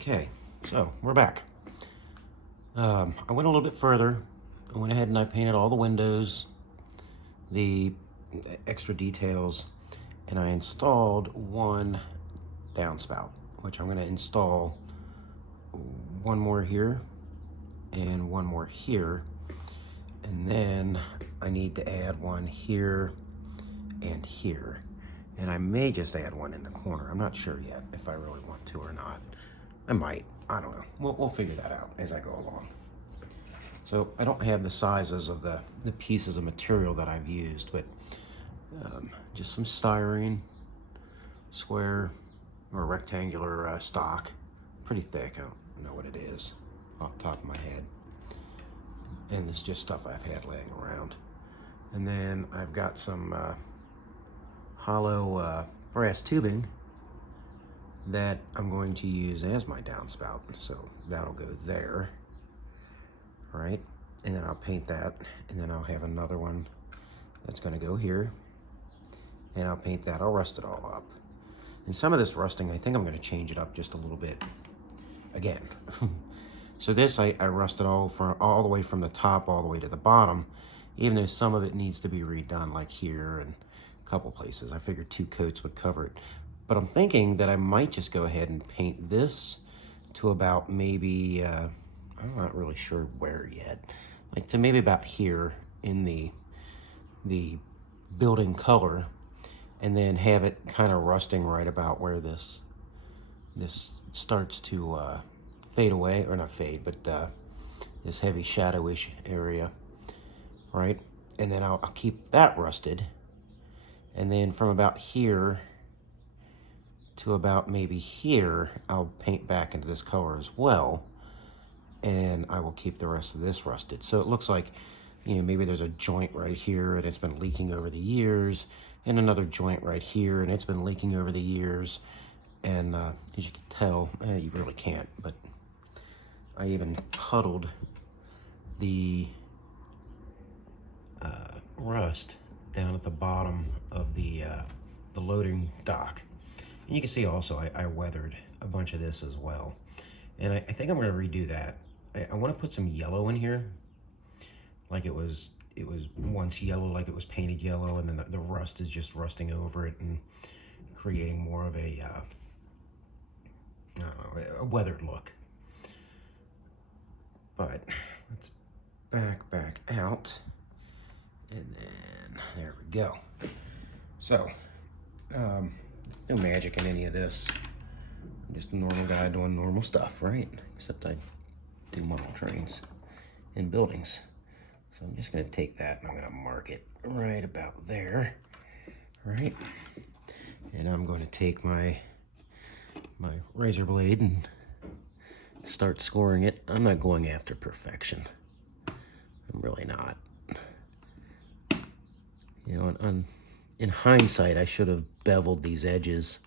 Okay, so we're back. I went a little bit further. I went ahead and I painted all the windows, the extra details, and I installed one downspout, which I'm going to install one more here and one more here. And then I need to add one here and here. And I may just add one in the corner. I'm not sure yet if I really want to or not. I might. I don't know. We'll figure that out as I go along. So I don't have the sizes of the pieces of material that I've used, but just some styrene, square or rectangular stock. Pretty thick. I don't know what it is off the top of my head. And it's just stuff I've had laying around. And then I've got some hollow brass tubing that I'm going to use as my downspout. So that'll go there, right? And then I'll paint that, and then I'll have another one that's going to go here, and I'll paint that. I'll rust it all up. And some of this rusting, I think I'm going to change it up just a little bit again. So this, I rusted all the way from the top all the way to the bottom, even though some of it needs to be redone, like here and a couple places. I figured 2 coats would cover it. But I'm thinking that I might just go ahead and paint this to about maybe, I'm not really sure where yet, like to maybe about here in the building color, and then have it kind of rusting right about where this starts to fade away, or not fade, but this heavy shadowish area, right? And then I'll keep that rusted, and then from about here to about maybe here, I'll paint back into this color as well, and I will keep the rest of this rusted. So it looks like, you know, maybe there's a joint right here and it's been leaking over the years, and another joint right here and it's been leaking over the years. And as you can tell, you really can't, but I even puddled the rust down at the bottom of the loading dock. And you can see also I weathered a bunch of this as well. And I think I'm going to redo that. I want to put some yellow in here, like it was once yellow, like it was painted yellow, and then the rust is just rusting over it and creating more of a I don't know, a weathered look. But let's back out, and then there we go. So no magic in any of this. I'm just a normal guy doing normal stuff, right? Except I do model trains and buildings. So I'm just going to take that and I'm going to mark it right about there, right? And I'm going to take my razor blade and start scoring it. I'm not going after perfection. I'm really not. You know, in hindsight, I should have beveled these edges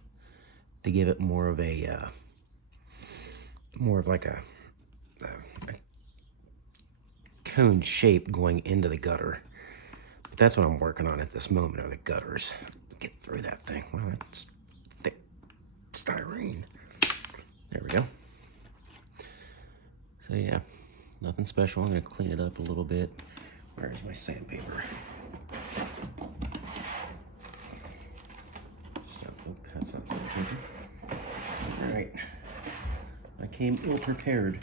to give it more of like a cone shape going into the gutter. But that's what I'm working on at this moment, are the gutters. Get through that thing. Well, that's thick styrene. There we go. So yeah, nothing special. I'm gonna clean it up a little bit. Where's my sandpaper? So, that's not sandpaper. All right, I came ill prepared.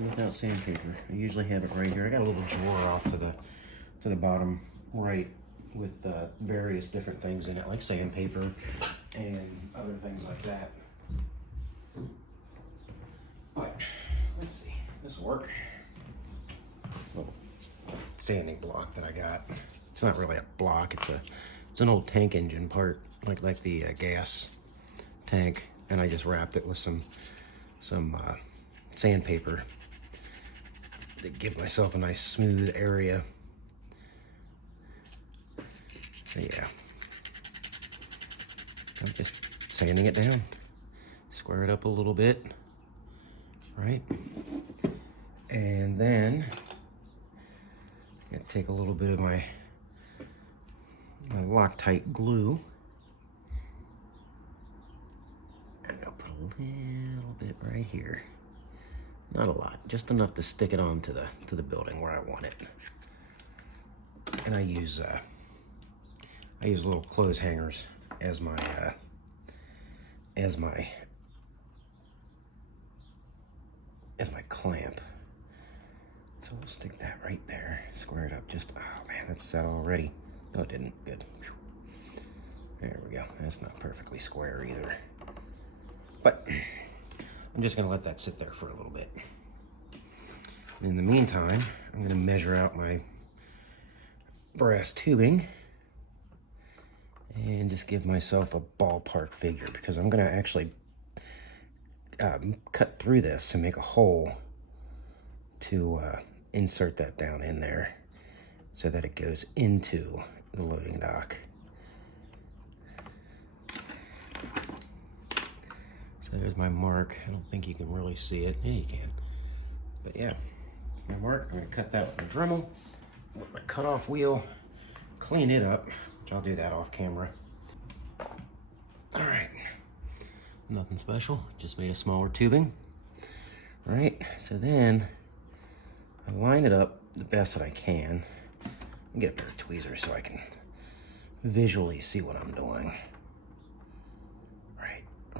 Without sandpaper. I usually have it right here. I got a little drawer off to the bottom right with various different things in it, like sandpaper and other things like that. But let's see, this will work. Little sanding block that I got. It's not really a block. It's an old tank engine part, like the gas tank, and I just wrapped it with some sandpaper to give myself a nice smooth area. So yeah, I'm just sanding it down, square it up a little bit, right? And then I'm gonna take a little bit of my Loctite glue, and I'll little bit right here. Not a lot, just enough to stick it on to the building where I want it. And I use little clothes hangers as my clamp. So we'll stick that right there, square it up. Just, oh man, that's set already. No, it didn't. Good. There we go. That's not perfectly square either. But I'm just gonna let that sit there for a little bit. In the meantime, I'm gonna measure out my brass tubing and just give myself a ballpark figure, because I'm gonna actually cut through this and make a hole to insert that down in there so that it goes into the loading dock. So there's my mark. I don't think you can really see it. Yeah, you can. But yeah, it's my mark. I'm gonna cut that with my Dremel, with my cutoff wheel, clean it up, which I'll do that off camera. All right, nothing special, just made a smaller tubing. All right, so then I line it up the best that I can. I'll get a pair of tweezers so I can visually see what I'm doing.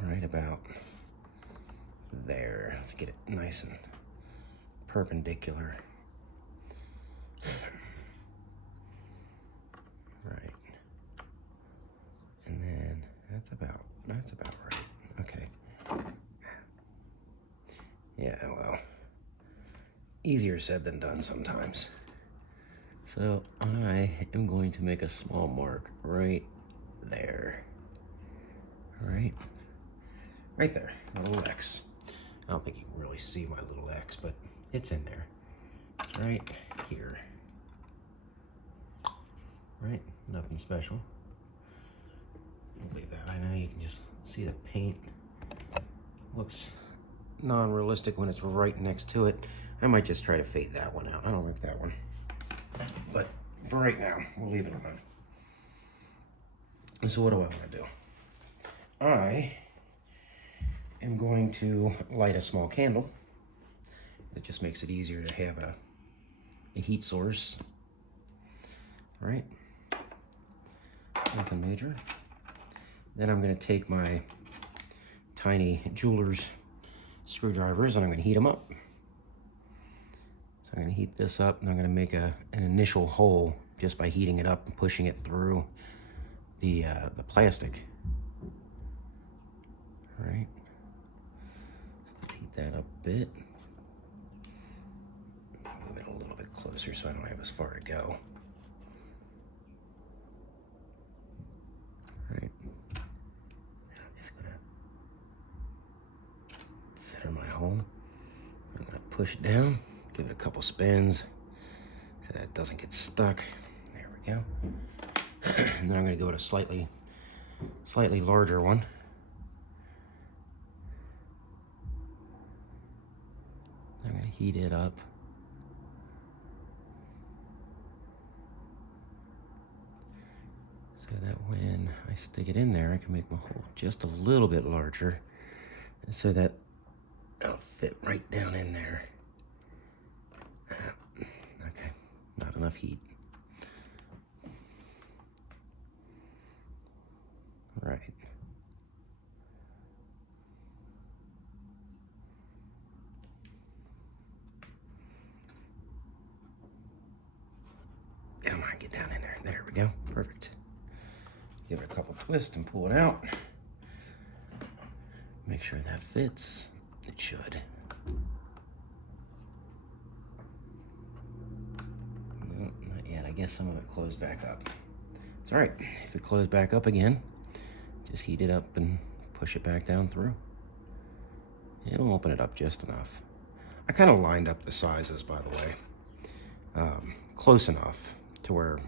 Right about there. Let's get it nice and perpendicular. Right. And then that's about right. Okay. Yeah, well, easier said than done sometimes. So I am going to make a small mark right there. All right. Right there, a little X. I don't think you can really see my little X, but it's in there. It's right here. Right, nothing special. I'll leave that. I know you can just see the paint. Looks non-realistic when it's right next to it. I might just try to fade that one out. I don't like that one. But for right now, we'll leave it alone. So what do I want to do? I am going to light a small candle. It just makes it easier to have a heat source. All right, nothing major. Then I'm going to take my tiny jeweler's screwdrivers and I'm going to heat them up. So I'm going to heat this up and I'm going to make an initial hole just by heating it up and pushing it through the plastic. All right. That up a bit. Move it a little bit closer so I don't have as far to go. All right. And I'm just gonna center my hole. I'm gonna push it down, give it a couple spins so that it doesn't get stuck. There we go. And then I'm gonna go to a slightly larger one. I'm going to heat it up. So that when I stick it in there, I can make my hole just a little bit larger so that it'll fit right down in there. Okay, not enough heat. Right. Come on, get down in there. There we go. Perfect. Give it a couple twists and pull it out. Make sure that fits. It should. No, not yet. I guess some of it closed back up. It's all right. If it closed back up again, just heat it up and push it back down through. It'll open it up just enough. I kind of lined up the sizes, by the way, close enough to where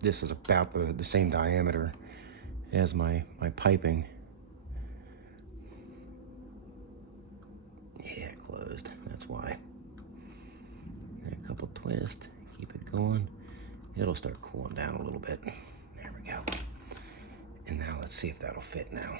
this is about the same diameter as my piping. Yeah, closed. That's why. And a couple twists. Keep it going. It'll start cooling down a little bit. There we go. And now let's see if that'll fit now.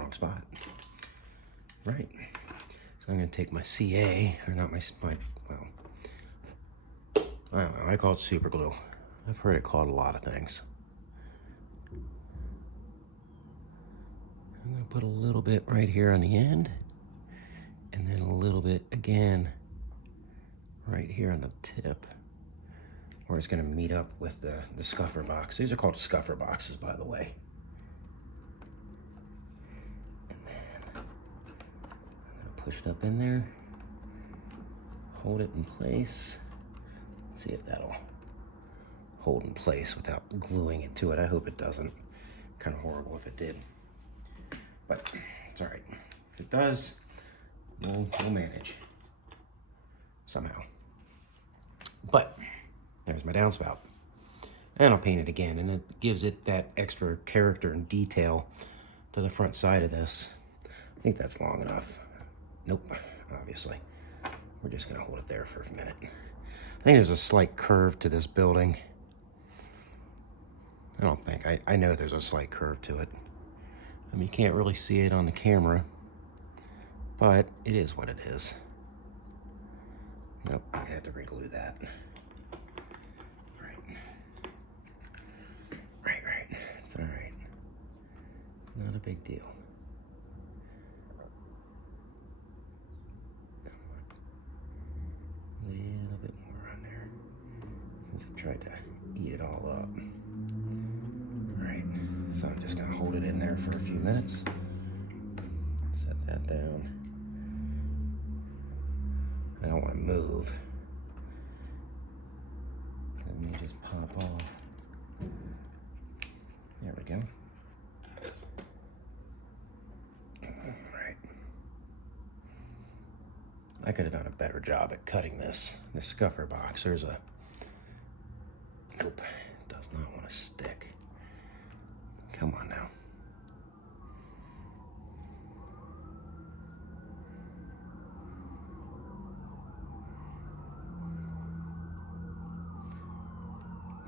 wrong spot. Right. So I'm gonna take my CA, or not my well, I don't know, I call it super glue. I've heard it called a lot of things. I'm gonna put a little bit right here on the end, and then a little bit again right here on the tip, where it's gonna meet up with the scuffer box. These are called scuffer boxes, by the way. And then I'm gonna push it up in there, hold it in place. Let's see if that'll hold in place without gluing it to it. I hope it doesn't. Kind of horrible if it did, but it's all right. If it does, we'll manage somehow. But there's my downspout. And I'll paint it again, and it gives it that extra character and detail to the front side of this. I think that's long enough. Nope, obviously. We're just gonna hold it there for a minute. I think there's a slight curve to this building. I don't think, I know there's a slight curve to it. I mean, you can't really see it on the camera, but it is what it is. Nope, I have to re-glue that. Right. It's all right. Not a big deal. A little bit more on there, since I tried to eat it all up. All right, so I'm just gonna hold it in there for a few minutes. Set that down. I don't want to move. Let me just pop off. There we go. All right. I could have done a better job at cutting this scuffer box. There's a, nope, it does not want to stick. Come on now.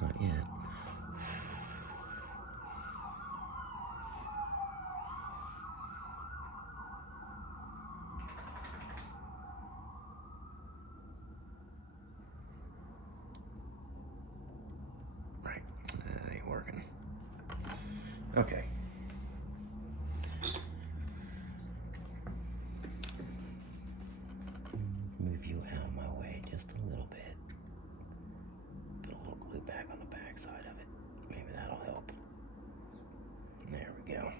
Not yet. Right, that ain't working. Okay. Move you out of my way just a little bit. Put a little glue back on the back side of it. Maybe that'll help. There we go.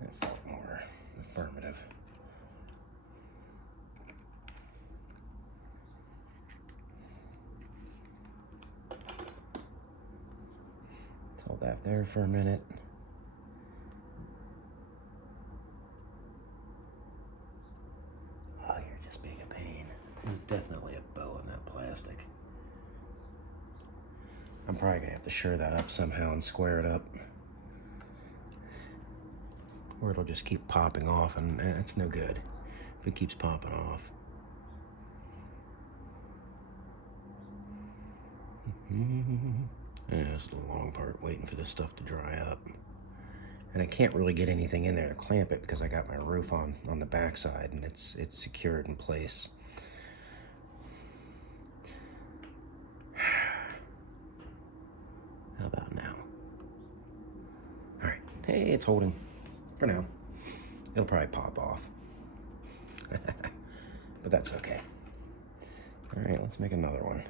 That felt more affirmative. Let's hold that there for a minute. Oh, you're just being a pain. There's definitely a bow in that plastic. I'm probably gonna have to shore that up somehow and square it up, or it'll just keep popping off, and it's no good if it keeps popping off. Yeah, it's the long part, waiting for this stuff to dry up. And I can't really get anything in there to clamp it because I got my roof on the back side, and it's secured in place. How about now? All right, hey, it's holding for now. It'll probably pop off, but that's okay. All right, let's make another one.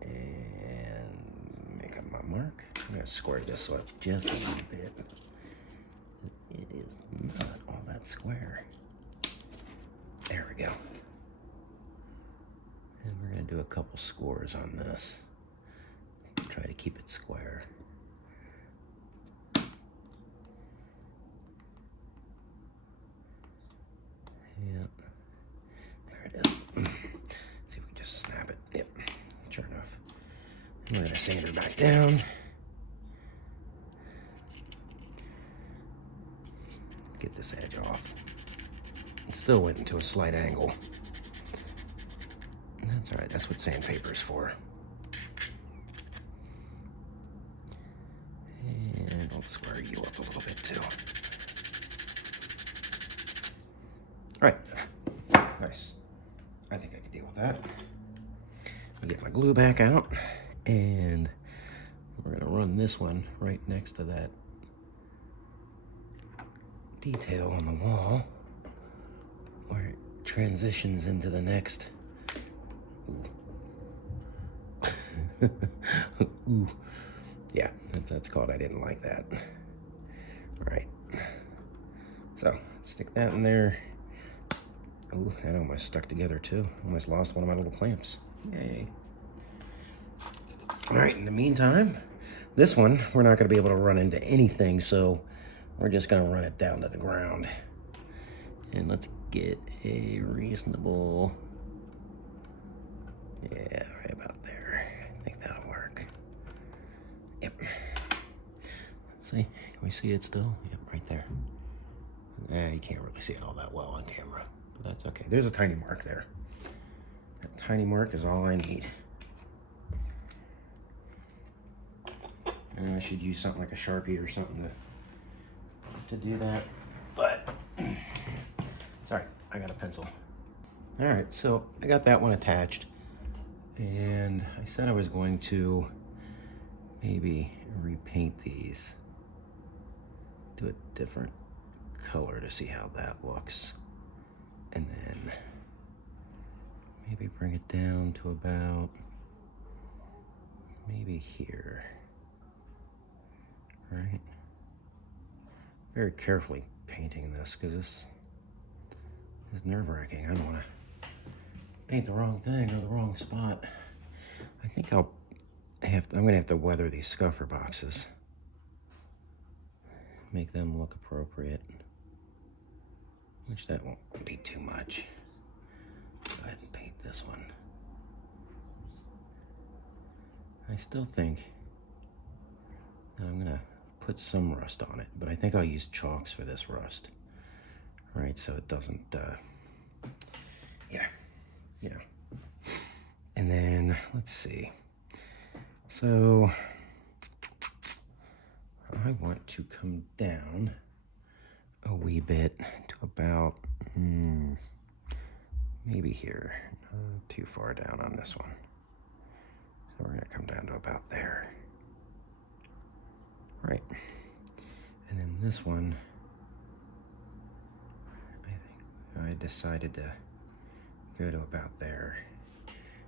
And make up my mark. I'm gonna square this up just a little bit. It is not all that square. There we go. And we're gonna do a couple scores on this. Try to keep it square. Yep. There it is. See if we can just snap it. Yep. Sure enough. And we're gonna sand her back down. Get this edge off. It still went into a slight angle. That's all right. That's what sandpaper is for. And don't square move you up a little bit too. All right, nice. I think I can deal with that. I'll get my glue back out, and we're gonna run this one right next to that detail on the wall where it transitions into the next. Ooh. Ooh. Yeah, that's called I didn't like that. All right. So stick that in there. Ooh, that almost stuck together too. Almost lost one of my little clamps. Yay. All right, in the meantime, this one, we're not gonna be able to run into anything, so we're just gonna run it down to the ground. And let's get a reasonable, yeah, right about there. I think that'll work. Yep. See, can we see it still? Yep, right there. You can't really see it all that well on camera, but that's okay. There's a tiny mark there. That tiny mark is all I need. And I should use something like a Sharpie or something to do that, but sorry, I got a pencil. All right, so I got that one attached, and I said I was going to maybe repaint these to a different color to see how that looks, and then maybe bring it down to about maybe here. Right? Very carefully painting this because this is nerve-wracking. I don't want to paint the wrong thing or the wrong spot. I think I'm gonna have to weather these scuffer boxes. Make them look appropriate. Which that won't be too much. Go ahead and paint this one. I still think that I'm gonna put some rust on it, but I think I'll use chalks for this rust. Right, so it doesn't, yeah, you know. And then, let's see. So, I want to come down a wee bit to about, maybe here. Not too far down on this one. So we're gonna come down to about there. Right. And then this one, I think I decided to go to about there.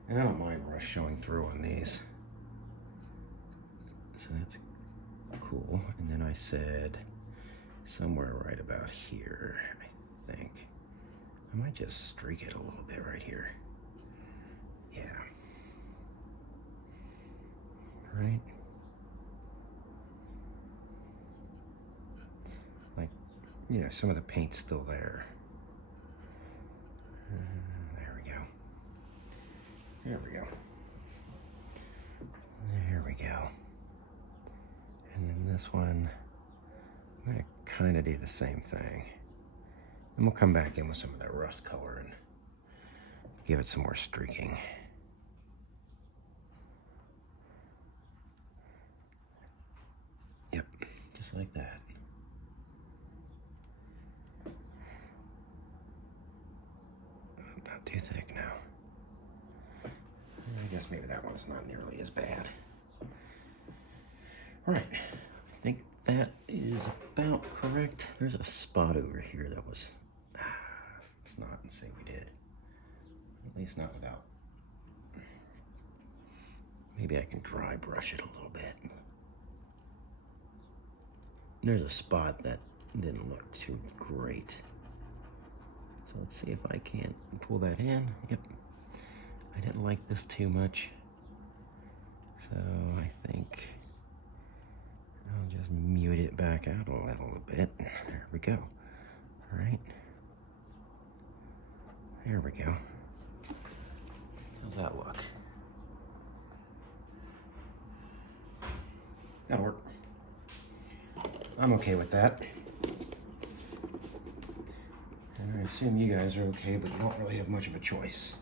And I don't mind rust showing through on these. So that's cool. And then I said somewhere right about here, I think. I might just streak it a little bit right here. Yeah. Right? Like, you know, some of the paint's still there. There we go. There we go. There we go. And then this one, I'm gonna kind of do the same thing. And we'll come back in with some of that rust color and give it some more streaking. Yep, just like that. Not too thick now. I guess maybe that one's not nearly as bad. All right, I think that is about correct. There's a spot over here that was, let's not say we did. At least not without. Maybe I can dry brush it a little bit. There's a spot that didn't look too great. So let's see if I can't pull that in. Yep. I didn't like this too much. So I think I'll just mute it back out a little bit. There we go. All right. There we go. How's that look? That'll work. I'm okay with that. And I assume you guys are okay, but you don't really have much of a choice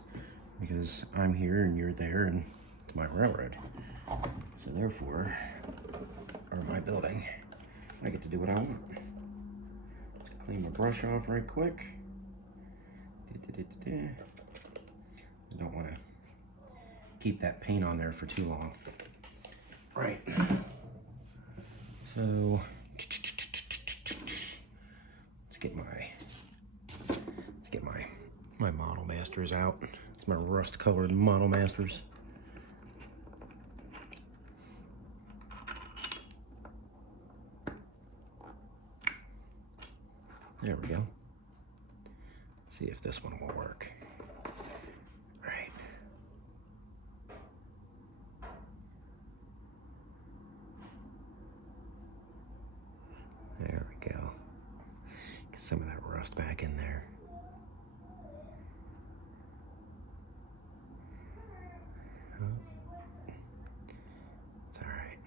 because I'm here and you're there and it's my railroad. So therefore, or my building. I get to do what I want. Let's clean my brush off right quick. I don't want to keep that paint on there for too long. Right. So let's get my Model Masters out. It's my rust colored Model Masters. There we go. Let's see if this one will work. Right. There we go. Get some of that rust back in there. It's all right.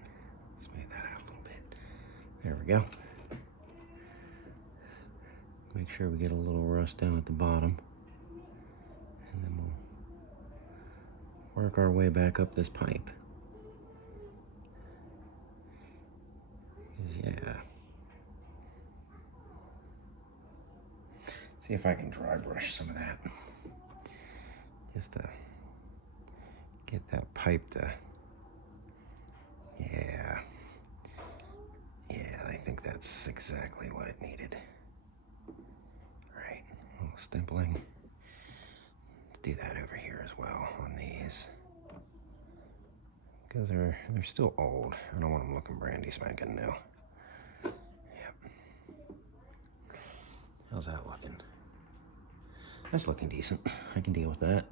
Smooth that out a little bit. There we go. Make sure we get a little rust down at the bottom. And then we'll work our way back up this pipe. Yeah. See if I can dry brush some of that. Just to get that pipe to, yeah. Yeah, I think that's exactly what it needed. Right, a little stippling. Let's do that over here as well on these. Because they're still old. I don't want them looking brandy spanking new. Yep. How's that looking? That's looking decent. I can deal with that.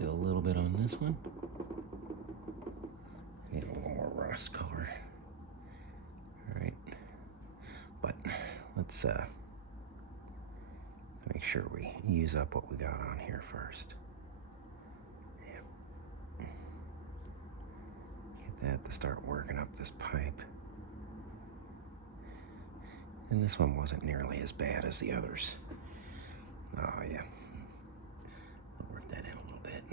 Do a little bit on this one. Need a little more rust color. All right. But let's make sure we use up what we got on here first. Yep. Get that to start working up this pipe. And this one wasn't nearly as bad as the others. Oh, yeah. I'll work that in a little bit.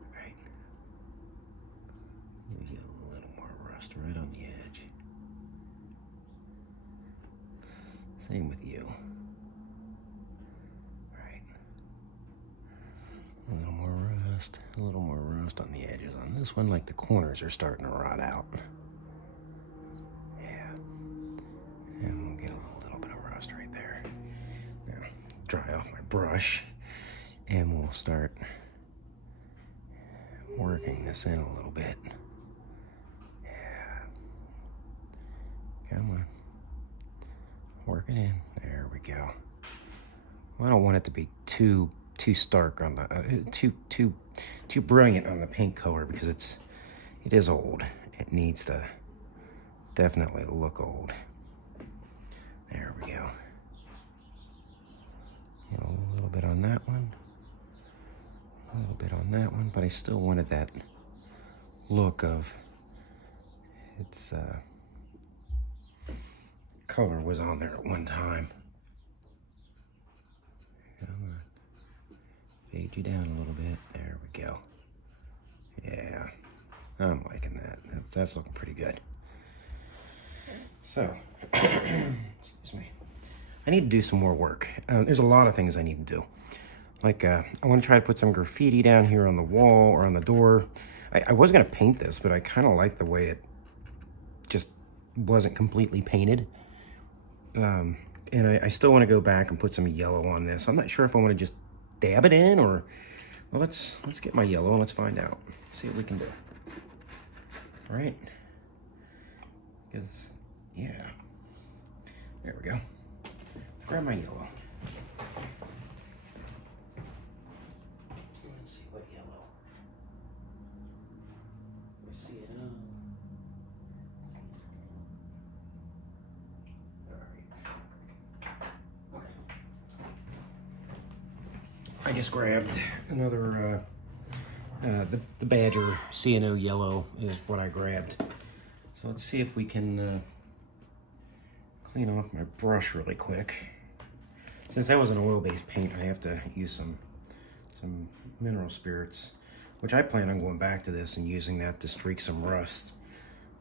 All right. Give you a little more rust right on the edge. Same with you. All right. A little more rust on the edges on this one, like the corners are starting to rot out. Yeah. And we'll get a little bit of rust right there. Now, dry off my brush, and we'll start working this in a little bit. Yeah. Come on. Work it in. There we go. Well, I don't want it to be too stark on the too brilliant on the paint color, because it is old. It needs to definitely look old. There we go. You know, a little bit on that one. A little bit on that one, but I still wanted that look of its color was on there at one time. Come on. Fade you down a little bit. There we go. Yeah, I'm liking that. That's looking pretty good. So, excuse me. I need to do some more work. There's a lot of things I need to do. Like, I want to try to put some graffiti down here on the wall or on the door. I was going to paint this, but I kind of like the way it just wasn't completely painted. And I still want to go back and put some yellow on this. I'm not sure if I want to just dab it in, or, well, let's get my yellow and let's find out. See what we can do. All right. Because, yeah. There we go. Grab my yellow. Let's see what yellow. Let's see it. I just grabbed another, the Badger C&O yellow is what I grabbed. So let's see if we can clean off my brush really quick. Since that was an oil-based paint, I have to use some mineral spirits. which I plan on going back to this and using that to streak some rust.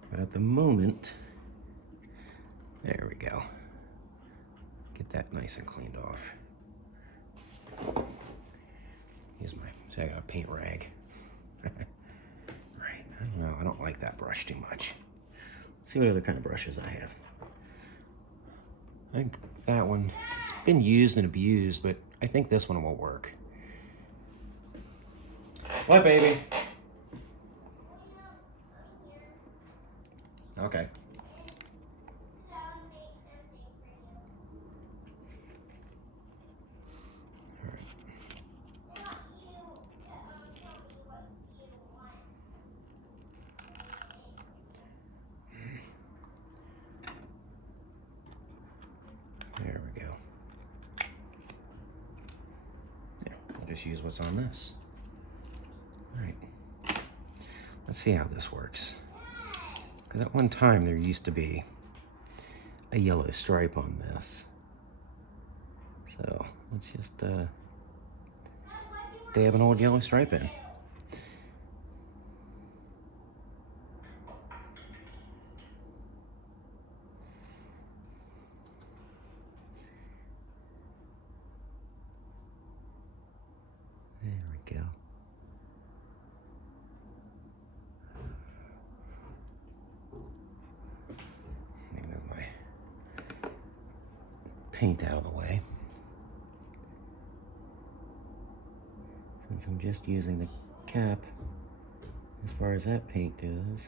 But at the moment, there we go. Get that nice and cleaned off. Use my, see, I got a paint rag. Right, I don't know, I don't like that brush too much. Let's see what other kind of brushes I have. I think that one has been used and abused, but I think this one will work. What, baby? Okay. There we go. Yeah, I'll just use what's on this. All right. Let's see how this works. Because at one time there used to be a yellow stripe on this. So let's just dab an old yellow stripe in. There we go. Let me move my paint out of the way. Since I'm just using the cap as far as that paint goes.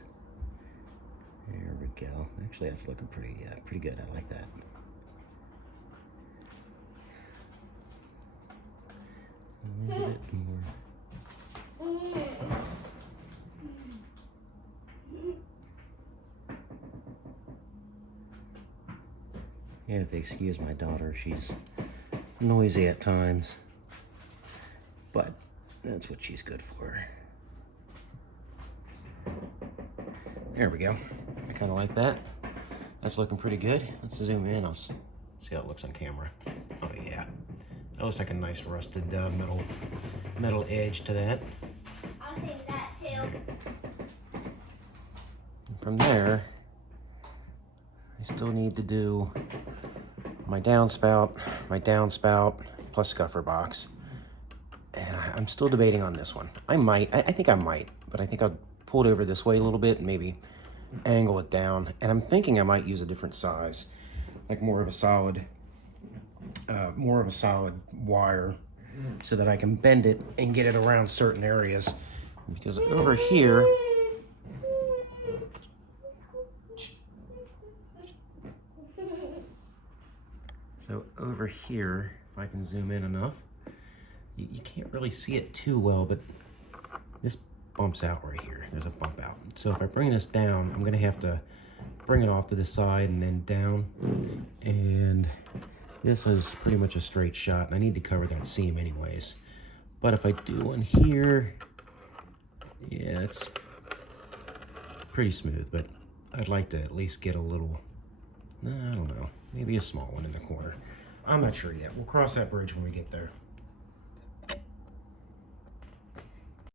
There we go. Actually, that's looking pretty good. I like that. A little bit more. Yeah, if they excuse my daughter, she's noisy at times, but that's what she's good for. There we go. I kind of like that. That's looking pretty good. Let's zoom in. I'll see how it looks on camera. Oh yeah, that looks like a nice rusted metal edge to that. I'll take that too. And from there, I still need to do my downspout, plus scuffer box. And I'm still debating on this one. I think I might, but I think I'll pull it over this way a little bit and maybe angle it down. And I'm thinking I might use a different size, like more of a solid wire, so that I can bend it and get it around certain areas. Because over here, if I can zoom in enough, you can't really see it too well, but this bumps out right here. There's a bump out. So if I bring this down, I'm gonna have to bring it off to the side and then down. And this is pretty much a straight shot, and I need to cover that seam anyways. But if I do one here, yeah, it's pretty smooth, but I'd like to at least get a little, I don't know, maybe a small one in the corner. I'm not sure yet. We'll cross that bridge when we get there.